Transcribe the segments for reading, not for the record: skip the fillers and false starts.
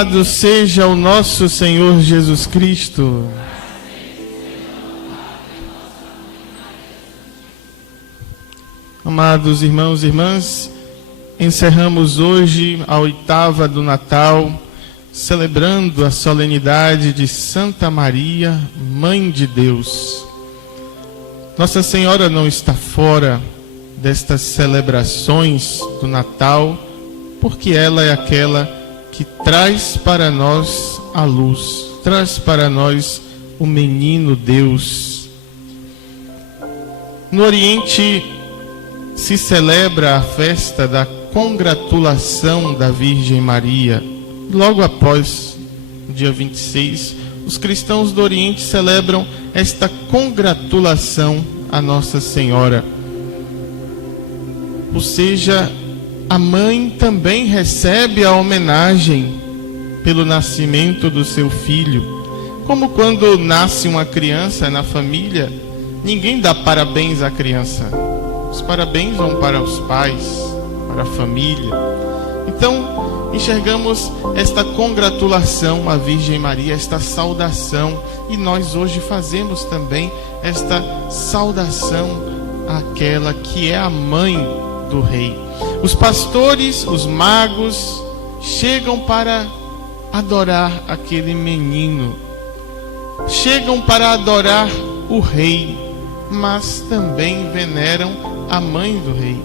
Louvado seja o nosso Senhor Jesus Cristo. Amados irmãos e irmãs, encerramos hoje a 8ª do Natal, celebrando a solenidade de Santa Maria, Mãe de Deus. Nossa Senhora não está fora destas celebrações do Natal, porque ela é aquela que traz para nós a luz, traz para nós o menino Deus. No Oriente se celebra a festa da congratulação da Virgem Maria. Logo após o dia 26, os cristãos do Oriente celebram esta congratulação a Nossa Senhora. Ou seja, a mãe também recebe a homenagem pelo nascimento do seu filho. Como quando nasce uma criança na família, ninguém dá parabéns à criança. Os parabéns vão para os pais, para a família. Então, enxergamos esta congratulação à Virgem Maria, esta saudação. E nós hoje fazemos também esta saudação àquela que é a mãe do rei. Os pastores, os magos, chegam para adorar aquele menino. Chegam para adorar o rei, mas também veneram a mãe do rei.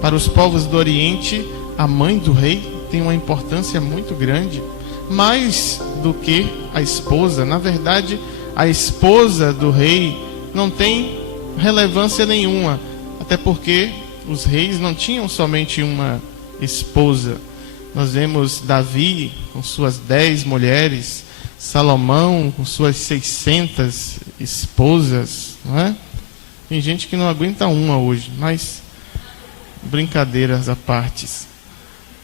Para os povos do Oriente, a mãe do rei tem uma importância muito grande, mais do que a esposa. Na verdade, a esposa do rei não tem relevância nenhuma, até porque os reis não tinham somente uma esposa. Nós vemos Davi com suas 10 mulheres, Salomão com suas 600 esposas, não é? Tem gente que não aguenta uma hoje, mas brincadeiras à parte.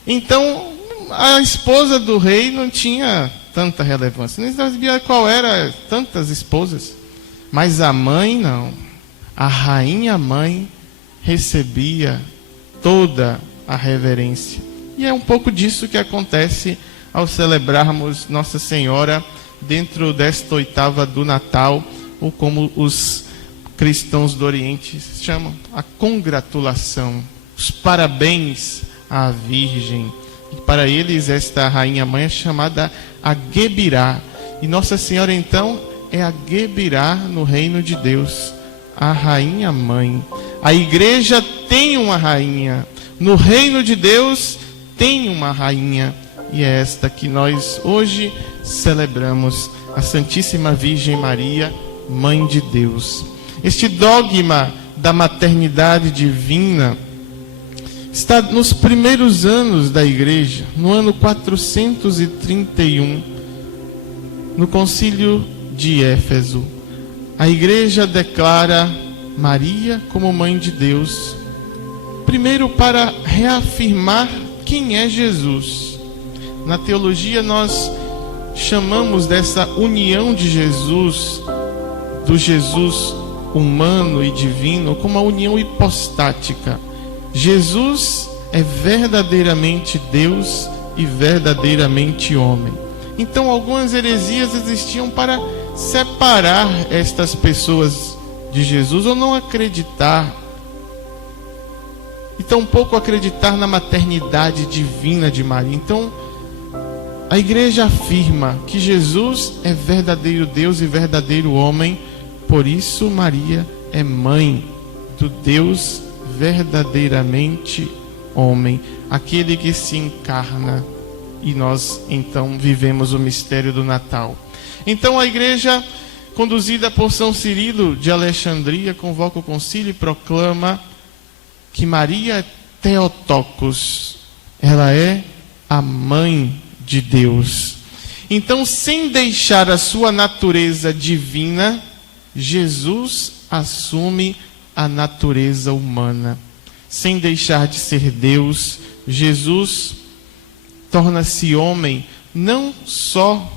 Então, a esposa do rei não tinha tanta relevância. Nem sabia qual era tantas esposas. Mas a mãe não. A rainha mãe recebia toda a reverência. E é um pouco disso que acontece ao celebrarmos Nossa Senhora dentro desta 8ª do Natal, ou como os cristãos do Oriente chamam, a congratulação, os parabéns à Virgem. E para eles esta rainha mãe é chamada a Gebirá. E Nossa Senhora então é a Gebirá no reino de Deus, a rainha mãe. A igreja tem uma rainha, no reino de Deus tem uma rainha, e é esta que nós hoje celebramos, a Santíssima Virgem Maria, Mãe de Deus. Este dogma da maternidade divina está nos primeiros anos da igreja, no ano 431, no concílio de Éfeso. A igreja declara Maria como Mãe de Deus, primeiro para reafirmar quem é Jesus. Na teologia nós chamamos dessa união de Jesus, do Jesus humano e divino, como a união hipostática. Jesus é verdadeiramente Deus e verdadeiramente homem. Então algumas heresias existiam para separar estas pessoas de Jesus, ou não acreditar, e tampouco acreditar na maternidade divina de Maria. Então a igreja afirma que Jesus é verdadeiro Deus e verdadeiro homem. Por isso Maria é mãe do Deus verdadeiramente homem, aquele que se encarna, e nós então vivemos o mistério do Natal. Então a igreja, conduzida por São Cirilo de Alexandria, convoca o concílio e proclama que Maria é Theotokos, ela é a mãe de Deus. Então, sem deixar a sua natureza divina, Jesus assume a natureza humana. Sem deixar de ser Deus, Jesus torna-se homem, não só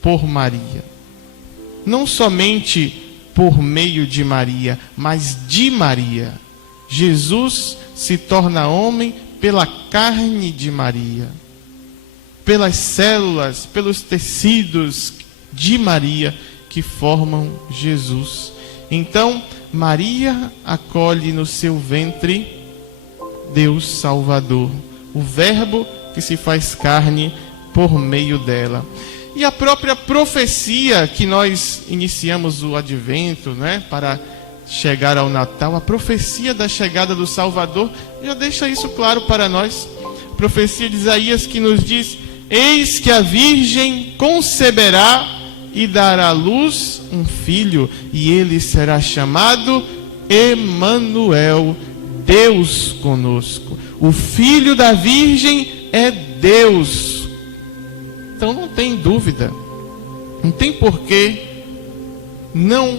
por Maria, não somente por meio de Maria, mas de Maria. Jesus se torna homem pela carne de Maria. pelas células, pelos tecidos de Maria que formam Jesus. Então, Maria acolhe no seu ventre Deus Salvador, o Verbo que se faz carne por meio dela. E a própria profecia que nós iniciamos o advento, né, para chegar ao Natal, a profecia da chegada do Salvador já deixa isso claro para nós. A profecia de Isaías que nos diz: eis que a Virgem conceberá e dará à luz um filho, e ele será chamado Emanuel, Deus conosco. O filho da Virgem é Deus. Então não tem dúvida, não tem porquê não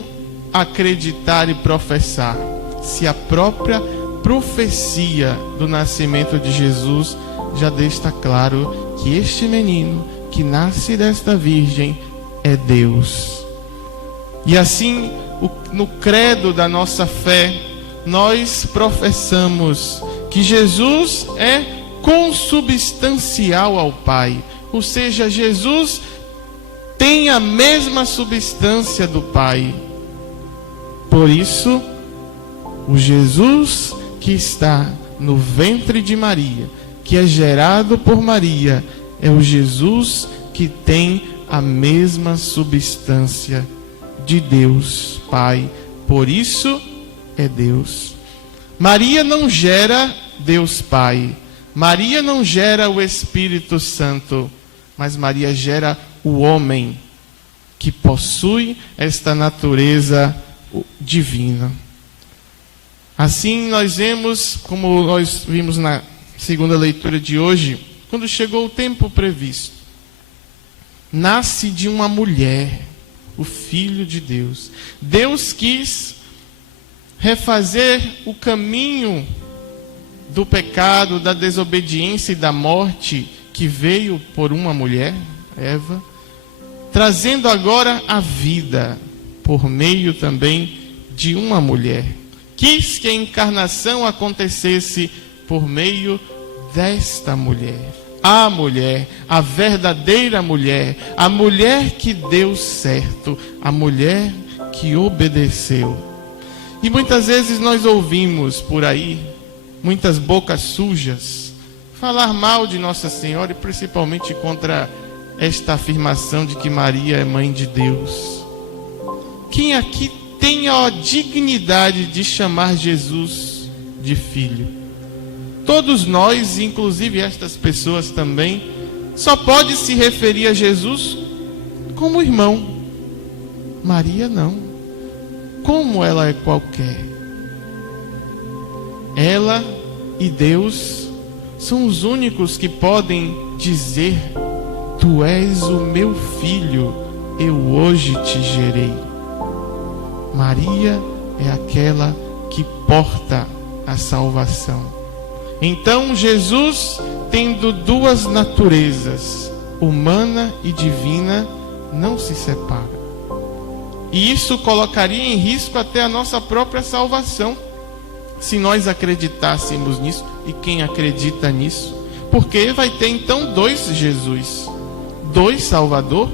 acreditar e professar, se a própria profecia do nascimento de Jesus já deixa claro que este menino que nasce desta Virgem é Deus. E assim, no credo da nossa fé, nós professamos que Jesus é consubstancial ao Pai, ou seja, Jesus tem a mesma substância do Pai. Por isso, o Jesus que está no ventre de Maria, que é gerado por Maria, é o Jesus que tem a mesma substância de Deus Pai. Por isso é Deus. Maria não gera Deus Pai. Maria não gera o Espírito Santo, mas Maria gera o homem que possui esta natureza divina. Assim nós vemos, como nós vimos na segunda leitura de hoje, quando chegou o tempo previsto, nasce de uma mulher o Filho de Deus. Deus quis refazer o caminho do pecado, da desobediência e da morte que veio por uma mulher, Eva, trazendo agora a vida por meio também de uma mulher. Quis que a encarnação acontecesse por meio desta mulher. A mulher, a verdadeira mulher, a mulher que deu certo, a mulher que obedeceu. E muitas vezes nós ouvimos por aí, muitas bocas sujas, falar mal de Nossa Senhora, e principalmente contra esta afirmação de que Maria é mãe de Deus. Quem aqui tem a dignidade de chamar Jesus de filho? Todos nós, inclusive estas pessoas também, só pode se referir a Jesus como irmão. Maria não. Como ela é qualquer. Ela e Deus são os únicos que podem dizer: tu és o meu filho, eu hoje te gerei. Maria é aquela que porta a salvação. Então Jesus, tendo duas naturezas, humana e divina, não se separa. E isso colocaria em risco até a nossa própria salvação, se nós acreditássemos nisso. E quem acredita nisso? Porque vai ter então dois Jesus, dois Salvador?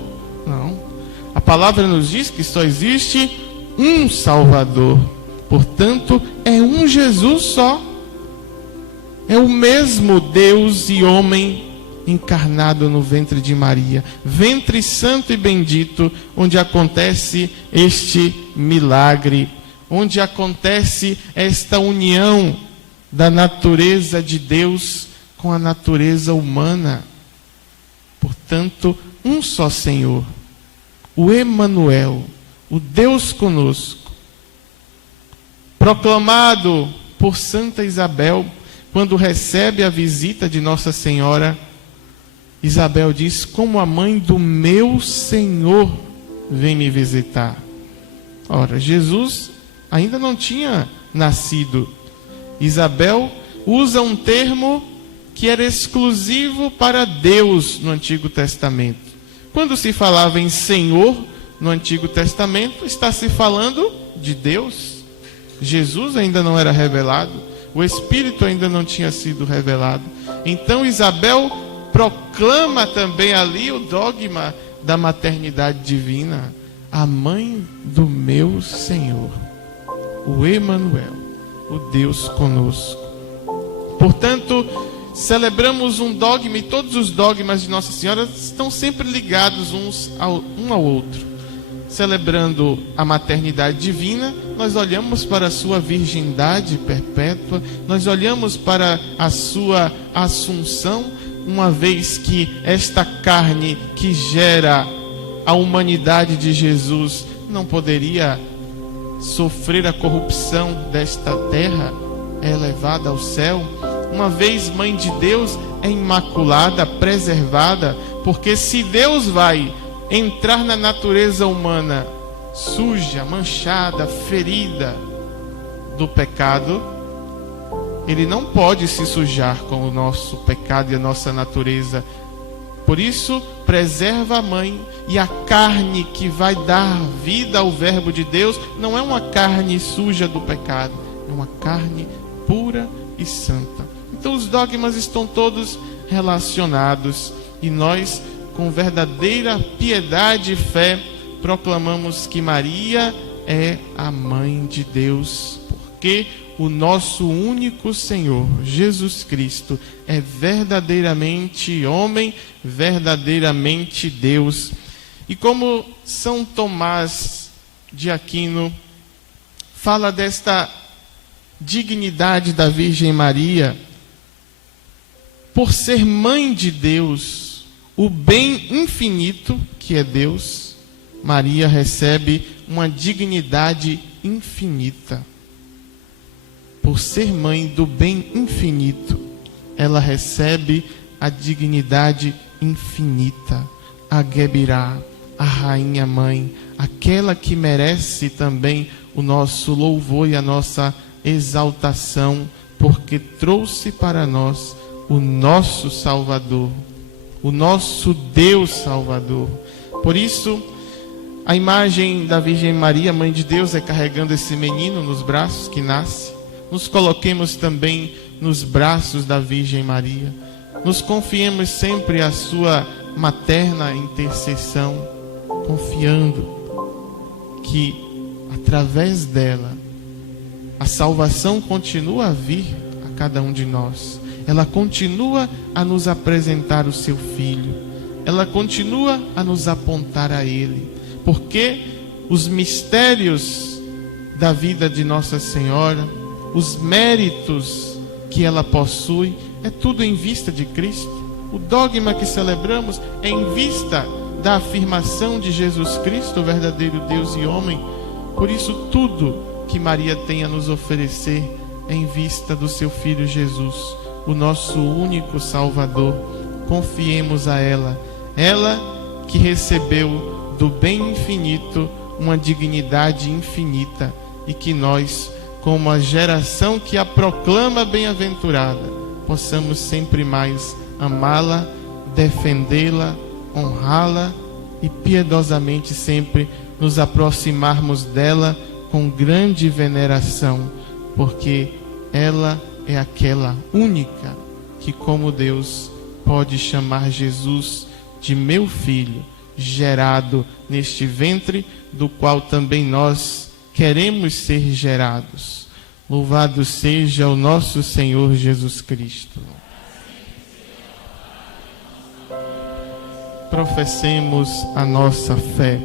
Não. A palavra nos diz que só existe um Salvador. Portanto, é um Jesus só. É o mesmo Deus e homem encarnado no ventre de Maria, ventre santo e bendito, onde acontece este milagre, onde acontece esta união da natureza de Deus com a natureza humana. Portanto, um só Senhor, o Emanuel, o Deus conosco, proclamado por Santa Isabel. Quando recebe a visita de Nossa Senhora, Isabel diz: como a mãe do meu Senhor vem me visitar. Ora, Jesus ainda não tinha nascido. Isabel usa um termo que era exclusivo para Deus no Antigo Testamento. Quando se falava em Senhor no Antigo Testamento, está se falando de Deus. Jesus ainda não era revelado. O Espírito ainda não tinha sido revelado. Então Isabel proclama também ali o dogma da maternidade divina, a mãe do meu Senhor, o Emanuel, o Deus conosco. Portanto, celebramos um dogma, e todos os dogmas de Nossa Senhora estão sempre ligados um ao outro. Celebrando a maternidade divina, nós olhamos para a sua virgindade perpétua, nós olhamos para a sua assunção, uma vez que esta carne que gera a humanidade de Jesus não poderia sofrer a corrupção desta terra, é elevada ao céu. Uma vez mãe de Deus, é imaculada, preservada, porque se Deus vai entrar na natureza humana suja, manchada, ferida do pecado, Ele não pode se sujar com o nosso pecado e a nossa natureza. Por isso, preserva a mãe, e a carne que vai dar vida ao Verbo de Deus não é uma carne suja do pecado, é uma carne pura e santa. Então os dogmas estão todos relacionados, e nós, com verdadeira piedade e fé, proclamamos que Maria é a mãe de Deus, porque o nosso único Senhor, Jesus Cristo, é verdadeiramente homem, verdadeiramente Deus. E como São Tomás de Aquino fala desta dignidade da Virgem Maria, por ser mãe de Deus, o bem infinito, que é Deus, Maria recebe uma dignidade infinita. Por ser mãe do bem infinito, ela recebe a dignidade infinita, a Gebirá, a Rainha Mãe, aquela que merece também o nosso louvor e a nossa exaltação, porque trouxe para nós o nosso Salvador, o nosso Deus Salvador. Por isso, a imagem da Virgem Maria, Mãe de Deus, é carregando esse menino nos braços que nasce. Nos coloquemos também nos braços da Virgem Maria. Nos confiemos sempre à sua materna intercessão, confiando que, através dela, a salvação continua a vir a cada um de nós. Ela continua a nos apresentar o seu Filho. Ela continua a nos apontar a Ele. Porque os mistérios da vida de Nossa Senhora, os méritos que ela possui, é tudo em vista de Cristo. O dogma que celebramos é em vista da afirmação de Jesus Cristo, o verdadeiro Deus e homem. Por isso, tudo que Maria tem a nos oferecer é em vista do seu Filho Jesus, o nosso único Salvador. Confiemos a ela, ela que recebeu do bem infinito uma dignidade infinita, e que nós, como a geração que a proclama bem-aventurada, possamos sempre mais amá-la, defendê-la, honrá-la e piedosamente sempre nos aproximarmos dela com grande veneração, porque ela é aquela única que, como Deus, pode chamar Jesus de meu filho, gerado neste ventre do qual também nós queremos ser gerados. Louvado seja o nosso Senhor Jesus Cristo. Professemos a nossa fé.